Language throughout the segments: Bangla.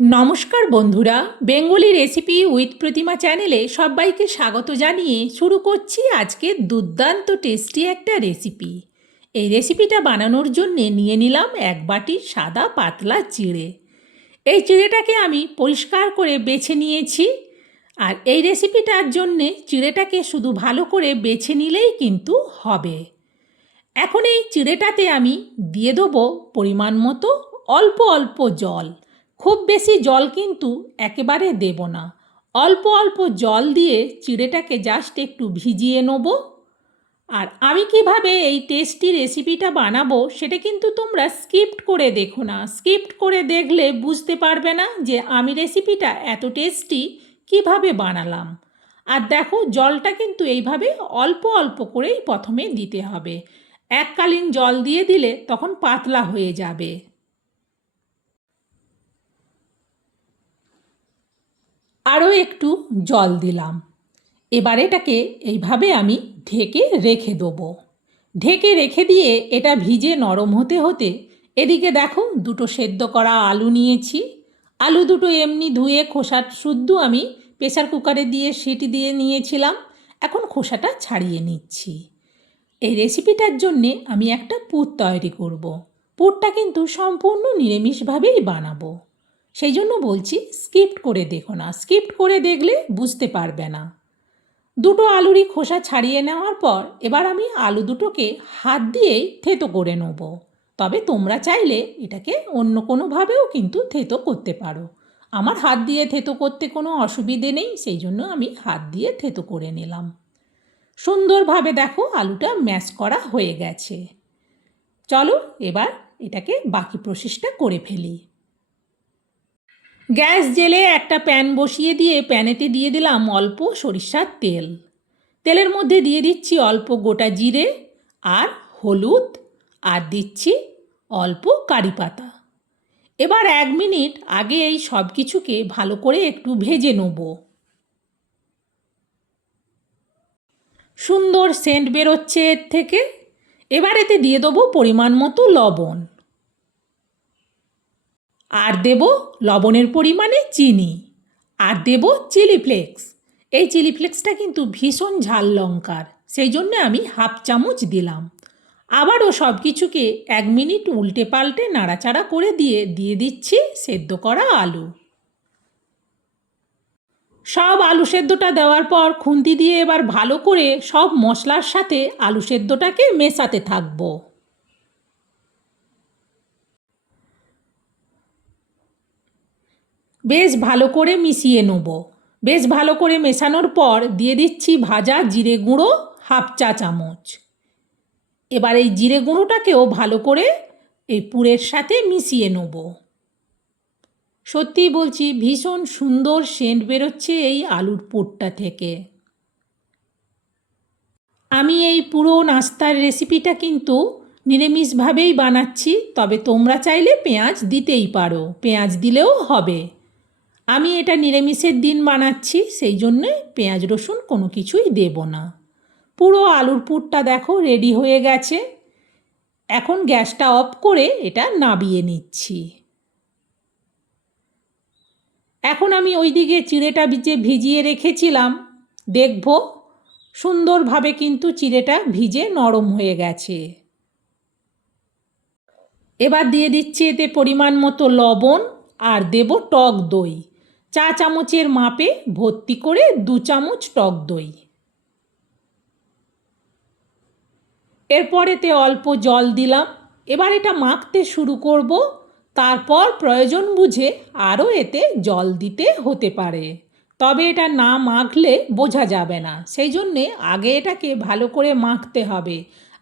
নমস্কার বন্ধুরা, বেঙ্গলি রেসিপি উইথ প্রতিমা চ্যানেলে সবাইকে স্বাগত জানিয়ে শুরু করছি আজকে দুর্দান্ত টেস্টি একটা রেসিপি। এই রেসিপিটা বানানোর জন্যে নিয়ে নিলাম এক বাটি সাদা পাতলা চিড়ে। এই চিড়েটাকে আমি পরিষ্কার করে বেছে নিয়েছি। আর এই রেসিপিটার জন্যে চিড়েটাকে শুধু ভালো করে বেছে নিলেই কিন্তু হবে। এখন এই চিড়েটাতে আমি দিয়ে দেবো পরিমাণ মতো অল্প অল্প জল। খুব বেশি জল কিন্তু একেবারে দেব না। অল্প অল্প জল দিয়ে চিড়েটাকে জাস্ট একটু ভিজিয়ে নেব। আর আমি কিভাবে এই টেস্টি রেসিপিটা বানাবো সেটা কিন্তু তোমরা স্কিপ্ট করে দেখো না। স্কিপ্ট করে দেখলে বুঝতে পারবে না যে আমি রেসিপিটা এত টেস্টি কিভাবে বানালাম। আর দেখো, জলটা কিন্তু এইভাবে অল্প অল্প করেই প্রথমে দিতে হবে। এককালীন জল দিয়ে দিলে তখন পাতলা হয়ে যাবে। আরও একটু জল দিলাম। এবার এটাকে এইভাবে আমি ঢেকে রেখে দেবো। ঢেকে রেখে দিয়ে এটা ভিজে নরম হতে হতে এদিকে দেখো, দুটো সেদ্ধ করা আলু নিয়েছি। আলু দুটো এমনি ধুয়ে খোসা শুদ্ধ আমি প্রেসার কুকারে দিয়ে সিটি দিয়ে নিয়েছিলাম। এখন খোসাটা ছাড়িয়ে নিচ্ছি। এই রেসিপিটার জন্যে আমি একটা পুর তৈরি করব। পুরটা কিন্তু সম্পূর্ণ নিরামিষভাবেই বানাবো। সেই জন্য বলছি স্কিপ্ট করে দেখো না। স্কিপ্ট করে দেখলে বুঝতে পারবে না। দুটো আলুরই খোসা ছাড়িয়ে নেওয়ার পর এবার আমি আলু দুটোকে হাত দিয়েই থেতো করে নেব। তবে তোমরা চাইলে এটাকে অন্য কোনোভাবেও কিন্তু থেতো করতে পারো। আমার হাত দিয়ে থেতো করতে কোনো অসুবিধে নেই, সেই জন্য আমি হাত দিয়ে থেতো করে নিলাম। সুন্দরভাবে দেখো আলুটা ম্যাশ করা হয়ে গেছে। চলো এবার এটাকে বাকি প্রসেসটা করে ফেলি। গ্যাস জেলে একটা প্যান বসিয়ে দিয়ে প্যানেতে দিয়ে দিলাম অল্প সরিষার তেল। তেলের মধ্যে দিয়ে দিচ্ছি অল্প গোটা জিরে আর হলুদ, আর দিচ্ছি অল্প কারি পাতা। এবার 1 মিনিট আগে এই সব কিছুকে ভালো করে একটু ভেজে নেব। সুন্দর সেন্ট বেরোচ্ছে এর থেকে। এবার এতে দিয়ে দেবো পরিমাণ মতো লবণ, আর দেব লবণের পরিমাণে চিনি, আর দেব চিলি ফ্লেক্স। এই চিলি ফ্লেক্সটা কিন্তু ভীষণ ঝাল লঙ্কার, সেই জন্য আমি 1/2 চামচ দিলাম। আবারও সব কিছুকে 1 মিনিট উল্টে পাল্টে নাড়াচাড়া করে দিয়ে দিয়ে দিচ্ছি সেদ্ধ করা আলু। সব আলু সেদ্ধটা দেওয়ার পর খুন্তি দিয়ে এবার ভালো করে সব মশলার সাথে আলু সেদ্ধটাকে মেশাতে থাকবো। বেশ ভালো করে মিশিয়ে নেব। বেশ ভালো করে মেশানোর পর দিয়ে দিচ্ছি ভাজা জিরে গুঁড়ো 1/2 চা চামচ। এবার এই জিরে গুঁড়োটাকেও ভালো করে এই পুরের সাথে মিশিয়ে নেব। সত্যিই বলছি, ভীষণ সুন্দর সেন্ট বেরোচ্ছে এই আলুর পুরটা থেকে। আমি এই পুরো নাস্তার রেসিপিটা কিন্তু নিরামিষভাবেই বানাচ্ছি, তবে তোমরা চাইলে পেঁয়াজ দিতেই পারো, পেঁয়াজ দিলেও হবে। আমি এটা নিরামিষের দিন বানাচ্ছি, সেই জন্যে পেঁয়াজ রসুন কোনো কিছুই দেব না। পুরো আলুর পুরটা দেখো রেডি হয়ে গেছে। এখন গ্যাসটা অফ করে এটা নামিয়ে নিচ্ছি। এখন আমি ওইদিকে চিড়েটা যে ভিজিয়ে রেখেছিলাম, দেখব সুন্দরভাবে কিন্তু চিড়েটা ভিজে নরম হয়ে গেছে। এবার দিয়ে দিচ্ছি এতে পরিমাণ মতো লবণ, আর দেব টক দই। 1 চা চামচের মাপে ভর্তি করে 2 চামচ টক দই। এরপর এতে অল্প জল দিলাম। এবার এটা মাখতে শুরু করব। তারপর প্রয়োজন বুঝে আরও এতে জল দিতে হতে পারে, তবে এটা না মাখলে বোঝা যাবে না, সেই জন্যে আগে এটাকে ভালো করে মাখতে হবে।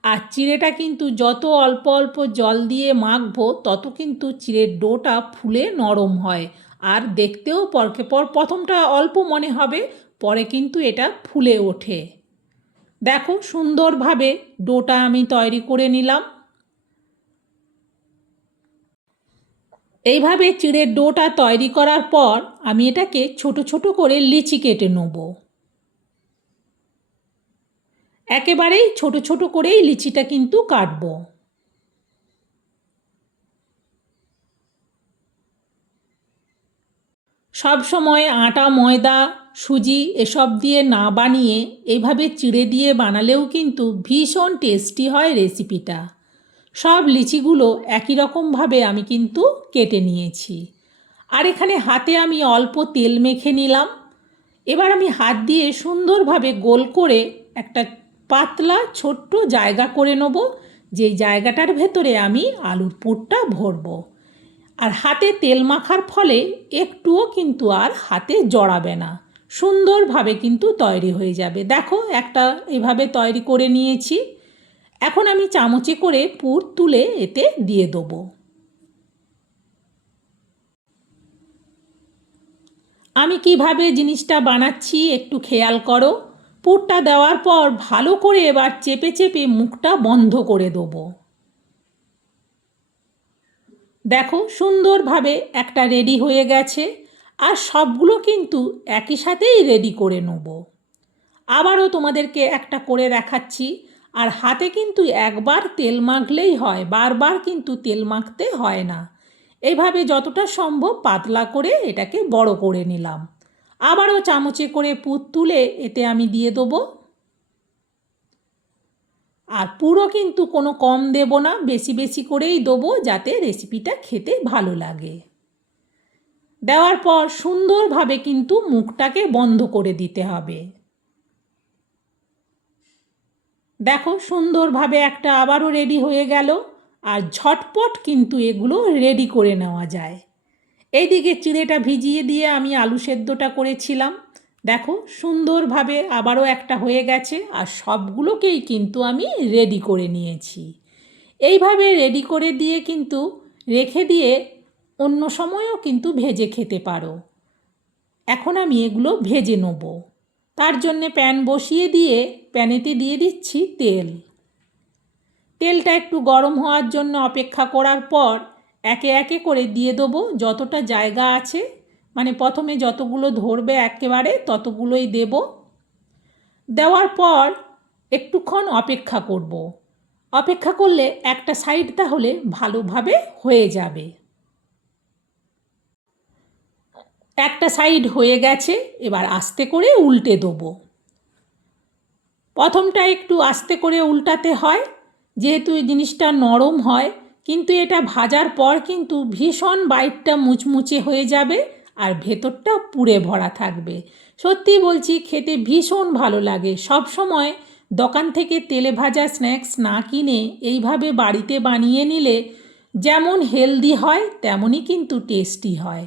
আর চিড়েটা কিন্তু যত অল্প অল্প জল দিয়ে মাখবো তত কিন্তু চিড়ের ডোটা ফুলে নরম হয়, আর দেখতেও প্রথমটা অল্প মনে হবে, পরে কিন্তু এটা ফুলে ওঠে। দেখো সুন্দরভাবে ডোটা আমি তৈরি করে নিলাম। এইভাবে চিড়ের ডোটা তৈরি করার পর আমি এটাকে ছোট ছোট করে লিচি কেটে নেব। একেবারেই ছোট ছোট করেই লিচিটা কিন্তু কাটবো। সব সময় আটা ময়দা সুজি এসব দিয়ে না বানিয়ে এইভাবে চিড়ে দিয়ে বানালেও কিন্তু ভীষণ টেস্টি হয় রেসিপিটা। সব লিচিগুলো একই রকমভাবে আমি কিন্তু কেটে নিয়েছি। আর এখানে হাতে আমি অল্প তেল মেখে নিলাম। এবার আমি হাত দিয়ে সুন্দরভাবে গোল করে একটা পাতলা ছোট্ট জায়গা করে নেব, যেই জায়গাটার ভেতরে আমি আলুর পুরটা ভরবো। আর হাতে তেল মাখার ফলে একটুও কিন্তু আর হাতে জড়াবে না, সুন্দরভাবে কিন্তু তৈরি হয়ে যাবে। দেখো একটা এভাবে তৈরি করে নিয়েছি। এখন আমি চামচে করে পুর তুলে এতে দিয়ে দেবো। আমি কিভাবে জিনিসটা বানাচ্ছি একটু খেয়াল করো। পুরটা দেওয়ার পর ভালো করে এবার চেপে চেপে মুখটা বন্ধ করে দেবো। দেখো সুন্দরভাবে একটা রেডি হয়ে গেছে। আর সবগুলো কিন্তু একই সাথেই রেডি করে নেব। আবারও তোমাদেরকে একটা করে দেখাচ্ছি। আর হাতে কিন্তু একবার তেল মাখলেই হয়, বারবার কিন্তু তেল মাখতে হয় না। এইভাবে যতটা সম্ভব পাতলা করে এটাকে বড় করে নিলাম। আবারও চামচে করে পুর তুলে এতে আমি দিয়ে দেবো। আর পুরো কিন্তু কোনো কম দেব না, বেশি বেশি করেই দেবো যাতে রেসিপিটা খেতে ভালো লাগে। দেওয়ার পর সুন্দরভাবে কিন্তু মুখটাকে বন্ধ করে দিতে হবে। দেখো সুন্দরভাবে একটা আবারও রেডি হয়ে গেল। আর ঝটপট কিন্তু এগুলো রেডি করে নেওয়া যায়। এইদিকে চিড়েটা ভিজিয়ে দিয়ে আমি আলু সেদ্ধটা করেছিলাম। দেখো সুন্দরভাবে আবারও একটা হয়ে গেছে। আর সবগুলোকেই কিন্তু আমি রেডি করে নিয়েছি। এইভাবে রেডি করে দিয়ে কিন্তু রেখে দিয়ে অন্য সময়ও কিন্তু ভেজে খেতে পারো। এখন আমি এগুলো ভেজে নেব। তার জন্যে প্যান বসিয়ে দিয়ে প্যানেতে দিয়ে দিচ্ছি তেল। তেলটা একটু গরম হওয়ার জন্য অপেক্ষা করার পর একে একে করে দিয়ে দেবো যতটা জায়গা আছে, মানে প্রথমে যতগুলো ধরবে একেবারে ততগুলোই দেব। দেওয়ার পর একটুক্ষণ অপেক্ষা করব। অপেক্ষা করলে একটা সাইড তাহলে ভালোভাবে হয়ে যাবে। একটা সাইড হয়ে গেছে, এবার আস্তে করে উল্টে দেবো। প্রথমটা একটু আস্তে করে উল্টাতে হয় যেহেতু এই জিনিসটা নরম হয়, কিন্তু এটা ভাজার পর কিন্তু ভীষণ বাইরটা মুচমুচে হয়ে যাবে আর ভেতরটা পুড়ে ভরা থাকবে। সত্যি বলছি খেতে ভীষণ ভালো লাগে। সব সময় দোকান থেকে তেলে ভাজা স্ন্যাক্স না কিনে এইভাবে বাড়িতে বানিয়ে নিলে যেমন হেলদি হয় তেমনই কিন্তু টেস্টি হয়।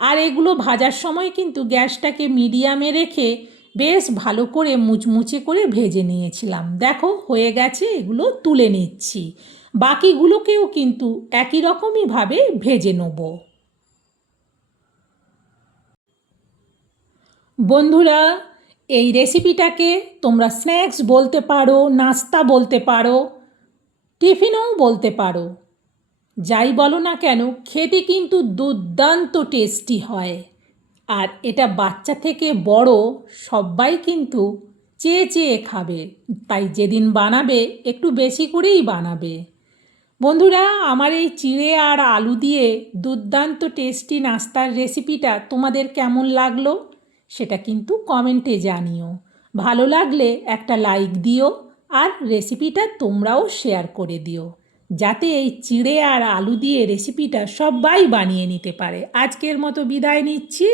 আর এগুলো ভাজার সময় কিন্তু গ্যাসটাকে মিডিয়ামে রেখে বেশ ভালো করে মুচমুচে করে ভেজে নিয়েছিলাম। দেখো হয়ে গেছে, এগুলো তুলে নিচ্ছি। বাকিগুলোকেও কিন্তু একই রকমইভাবে ভেজে নেব। বন্ধুরা, এই রেসিপিটাকে তোমরা স্ন্যাক্স বলতে পারো, নাস্তা বলতে পারো, টিফিনও বলতে পারো। যাই বলো না কেন খেতে কিন্তু দুর্দান্ত টেস্টি হয়। আর এটা বাচ্চা থেকে বড় সবাই কিন্তু চেয়ে চেয়ে খাবে। তাই যেদিন বানাবে একটু বেশি করেই বানাবে। বন্ধুরা, আমার এই চিড়ে আর আলু দিয়ে দুর্দান্ত টেস্টি নাস্তার রেসিপিটা তোমাদের কেমন লাগলো সেটা কিন্তু কমেন্টে জানিও। ভালো লাগলে একটা লাইক দিও আর রেসিপিটা তোমরাও শেয়ার করে দিও, যাতে এই চিড়ে আর আলু দিয়ে রেসিপিটা সবাই বানিয়ে নিতে পারে। আজকের মতো বিদায় নিচ্ছি।